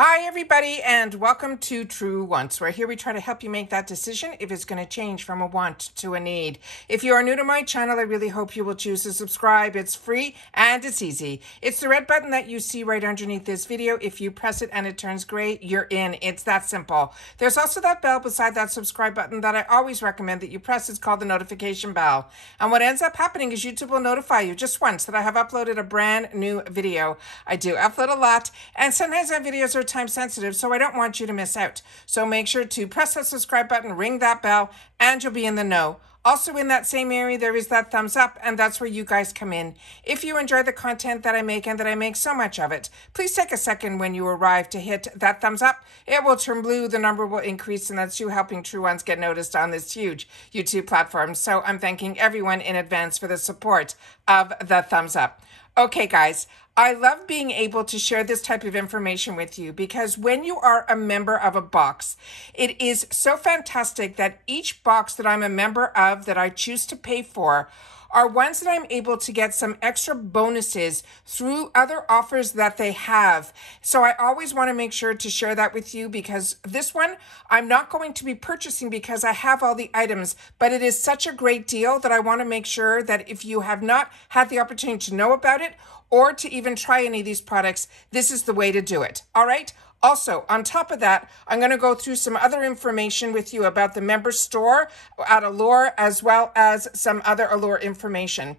Hi everybody, and welcome to True Wants, where here we try to help you make that decision if it's going to change from a want to a need. If you are new to my channel, I really hope you will choose to subscribe. It's free and it's easy. It's the red button that you see right underneath this video. If you press it and it turns gray, you're in. It's that simple. There's also that bell beside that subscribe button that I always recommend that you press. It's called the notification bell. And what ends up happening is YouTube will notify you just once that I have uploaded a brand new video. I do upload a lot, and sometimes my videos are time sensitive, so I don't want you to miss out. So make sure to press that subscribe button, ring that bell, and you'll be in the know. Also in that same area, there is that thumbs up, and that's where you guys come in. If you enjoy the content that I make and that I make so much of it, please take a second when you arrive to hit that thumbs up. It will turn blue, the number will increase, and that's you helping True Ones get noticed on this huge YouTube platform. So I'm thanking everyone in advance for the support of the thumbs up. Okay, guys, I love being able to share this type of information with you because when you are a member of a box, it is so fantastic that each box that I'm a member of that I choose to pay for are ones that I'm able to get some extra bonuses through other offers that they have. So I always want to make sure to share that with you because this one I'm not going to be purchasing because I have all the items, but it is such a great deal that I want to make sure that if you have not had the opportunity to know about it or to even try any of these products, this is the way to do it. All right. Also, on top of that, I'm going to go through some other information with you about the member store at Allure, as well as some other Allure information.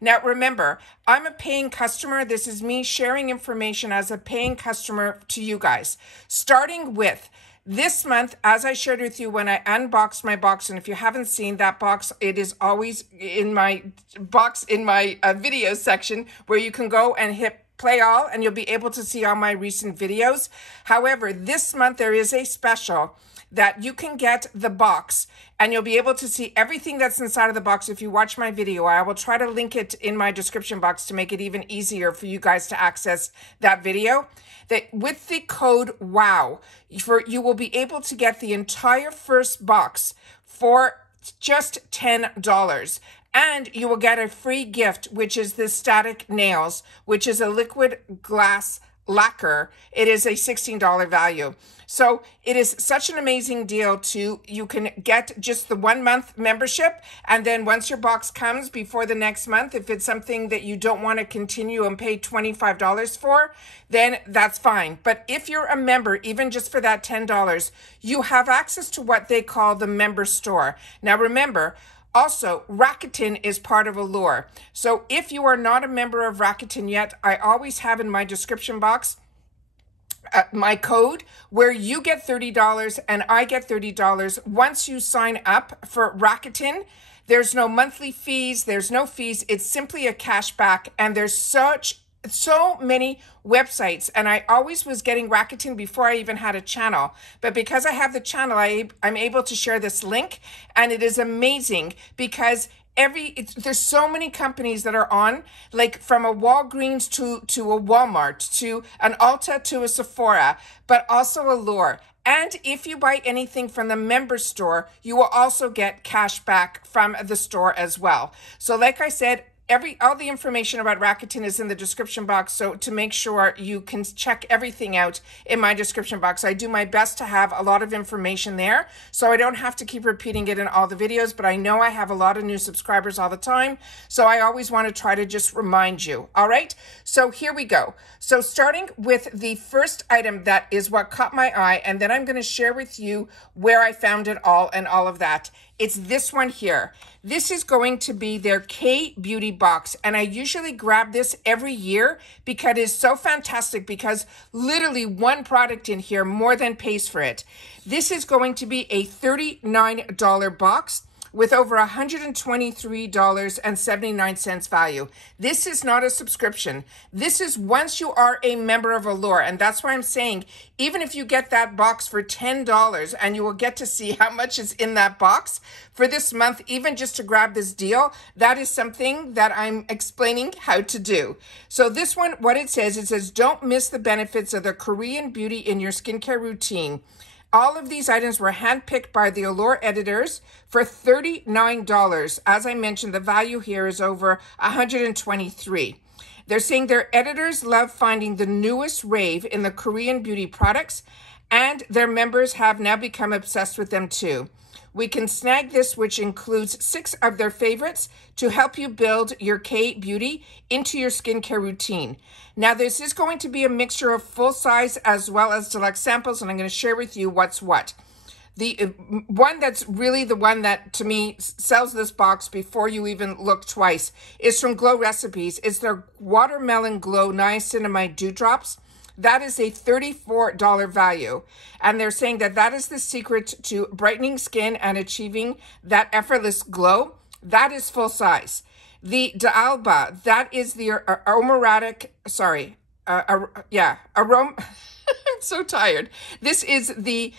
Now, remember, I'm a paying customer. This is me sharing information as a paying customer to you guys. Starting with this month, as I shared with you when I unboxed my box, and if you haven't seen that box, it is always in my box in my video section where you can go and hit play all and you'll be able to see all my recent videos. However, this month there is a special that you can get the box and you'll be able to see everything that's inside of the box if you watch my video. I will try to link it in my description box to make it even easier for you guys to access that video. That with the code WOW, you will be able to get the entire first box for just $10. And you will get a free gift, which is the static nails, which is a liquid glass lacquer. It is a $16 value. So it is such an amazing deal too. You can get just the 1 month membership. And then once your box comes before the next month, if it's something that you don't want to continue and pay $25 for, then that's fine. But if you're a member, even just for that $10, you have access to what they call the member store. Now remember, also, Rakuten is part of Allure. So if you are not a member of Rakuten yet, I always have in my description box my code where you get $30 and I get $30 once you sign up for Rakuten. There's no monthly fees. There's no fees. It's simply a cashback, and there's so many websites, and I always was getting Rakuten before I even had a channel, but because I have the channel, I'm able to share this link, and it is amazing because there's so many companies that are on, like from a Walgreens to a Walmart to an Ulta to a Sephora, but also Allure. And if you buy anything from the member store, you will also get cash back from the store as well. So like I said, all the information about Rakuten is in the description box, so to make sure you can check everything out in my description box. I do my best to have a lot of information there, so I don't have to keep repeating it in all the videos, but I know I have a lot of new subscribers all the time, so I always want to try to just remind you. All right, so here we go. So starting with the first item that is what caught my eye, and then I'm going to share with you where I found it all and all of that. It's this one here. This is going to be their K-Beauty box, and I usually grab this every year because it is so fantastic because literally one product in here more than pays for it. This is going to be a $39 box with over $123.79 value. This is not a subscription. This is once you are a member of Allure, and that's why I'm saying even if you get that box for $10 and you will get to see how much is in that box for this month, even just to grab this deal, that is something that I'm explaining how to do. So this one, what it says, don't miss the benefits of the Korean beauty in your skincare routine. All of these items were handpicked by the Allure editors for $39. As I mentioned, the value here is over $123. They're saying their editors love finding the newest rave in the Korean beauty products, and their members have now become obsessed with them too. We can snag this, which includes 6 of their favorites to help you build your K-beauty into your skincare routine. Now, this is going to be a mixture of full size as well as deluxe samples, and I'm going to share with you what's what. The one that's really the one that, to me, sells this box before you even look twice is from Glow Recipes. It's their Watermelon Glow Niacinamide Dewdrops. That is a $34 value. And they're saying that that is the secret to brightening skin and achieving that effortless glow. That is full size. The D'Alba, that is the aromatic, aroma. I'm so tired. This is the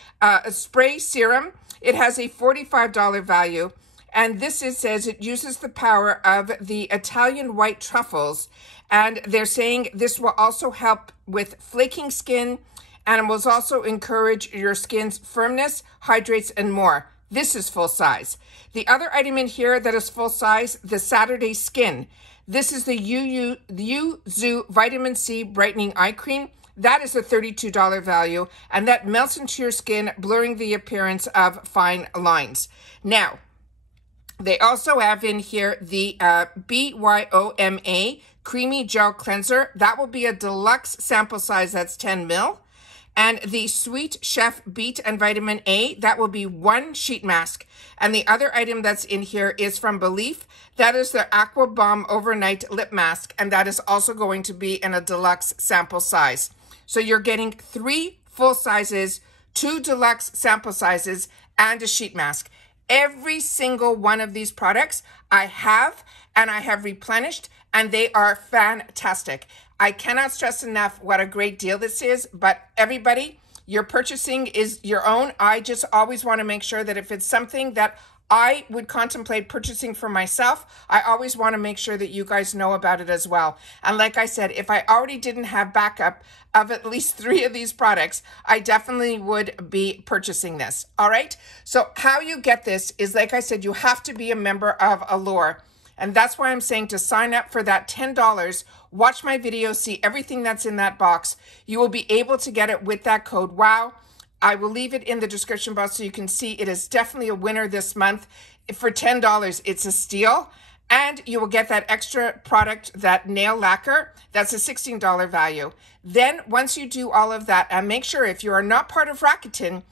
spray serum. It has a $45 value. And this says it uses the power of the Italian white truffles. And they're saying this will also help with flaking skin, and it will also encourage your skin's firmness, hydrates, and more. This is full size. The other item in here that is full size, the Saturday Skin. This is the Yuzu Vitamin C Brightening Eye Cream. That is a $32 value, and that melts into your skin, blurring the appearance of fine lines. Now, they also have in here the BYOMA Creamy Gel Cleanser. That will be a deluxe sample size. That's 10 mil. And the Sweet Chef Beet and Vitamin A, that will be 1 sheet mask. And the other item that's in here is from Belief. That is their Aqua Bomb Overnight Lip Mask. And that is also going to be in a deluxe sample size. So you're getting 3 full sizes, 2 deluxe sample sizes, and a sheet mask. Every single one of these products I have, and I have replenished, and they are fantastic. I cannot stress enough what a great deal this is, but everybody, your purchasing is your own. I just always want to make sure that if it's something that I would contemplate purchasing for myself, I always want to make sure that you guys know about it as well. And like I said, if I already didn't have backup of at least 3 of these products, I definitely would be purchasing this. All right. So how you get this is, like I said, you have to be a member of Allure. And that's why I'm saying to sign up for that $10, watch my video, see everything that's in that box. You will be able to get it with that code WOW. I will leave it in the description box so you can see it is definitely a winner this month. For $10, it's a steal. And you will get that extra product, that nail lacquer. That's a $16 value. Then once you do all of that, and make sure if you are not part of Rakuten,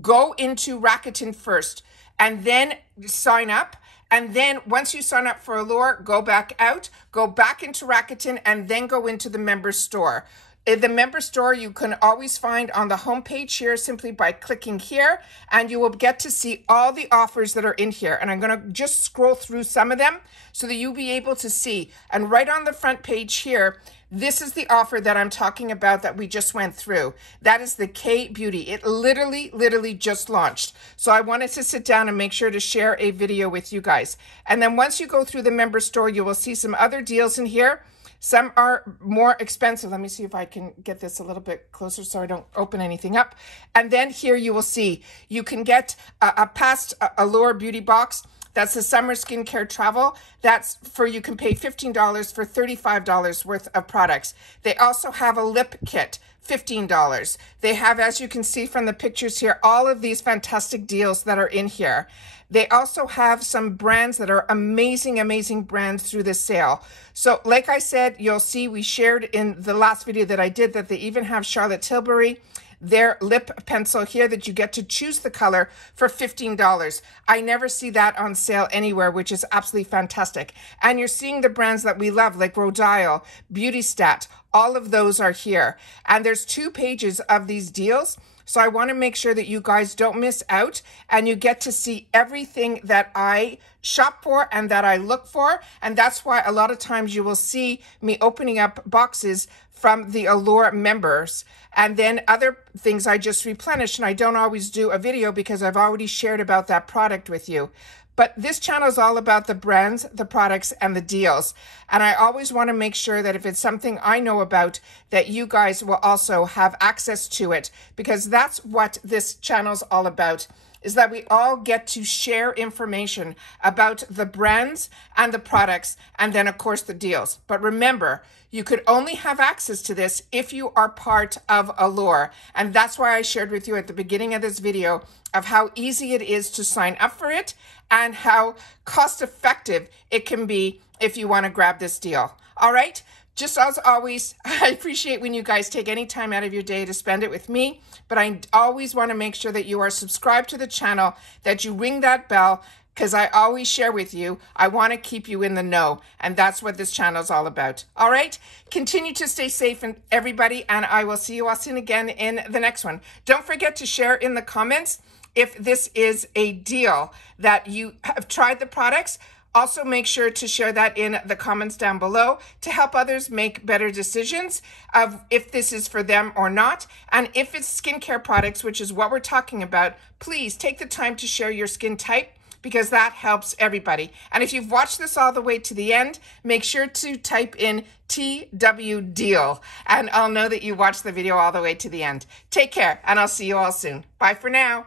go into Rakuten first and then sign up. And then once you sign up for Allure, go back out, go back into Rakuten, and then go into the member store. The member store you can always find on the homepage here simply by clicking here, and you will get to see all the offers that are in here. And I'm going to just scroll through some of them so that you'll be able to see. And right on the front page here, this is the offer that I'm talking about that we just went through. That is the K-Beauty. It literally just launched. So I wanted to sit down and make sure to share a video with you guys. And then once you go through the member store, you will see some other deals in here. Some are more expensive. Let me see if I can get this a little bit closer so I don't open anything up. And then here you will see you can get a past Allure beauty box. That's the summer skincare travel. That's for, you can pay $15 for $35 worth of products. They also have a lip kit, $15. They have, as you can see from the pictures here, all of these fantastic deals that are in here. They also have some brands that are amazing brands through this sale. So like I said, you'll see we shared in the last video that I did that they even have Charlotte Tilbury, their lip pencil here that you get to choose the color for $15. I never see that on sale anywhere, which is absolutely fantastic. And you're seeing the brands that we love, like Rodile, Beauty Stat, all of those are here. And there's 2 pages of these deals. So I want to make sure that you guys don't miss out and you get to see everything that I shop for and that I look for. And that's why a lot of times you will see me opening up boxes from the Allure members. And then other things I just replenish, and I don't always do a video because I've already shared about that product with you. But this channel is all about the brands, the products, and the deals. And I always want to make sure that if it's something I know about, that you guys will also have access to it, because that's what this channel is all about. is that we all get to share information about the brands and the products, and then of course the deals. But remember, you could only have access to this if you are part of Allure. And that's why I shared with you at the beginning of this video of how easy it is to sign up for it and how cost effective it can be if you want to grab this deal. All right. Just as always, I appreciate when you guys take any time out of your day to spend it with me, but I always want to make sure that you are subscribed to the channel, that you ring that bell, because I always share with you. I want to keep you in the know, and that's what this channel is all about. All right? Continue to stay safe, and everybody, and I will see you all soon again in the next one. Don't forget to share in the comments if this is a deal that you have tried the products. Also, make sure to share that in the comments down below to help others make better decisions of if this is for them or not. And if it's skincare products, which is what we're talking about, please take the time to share your skin type, because that helps everybody. And if you've watched this all the way to the end, make sure to type in TW deal, and I'll know that you watched the video all the way to the end. Take care, and I'll see you all soon. Bye for now.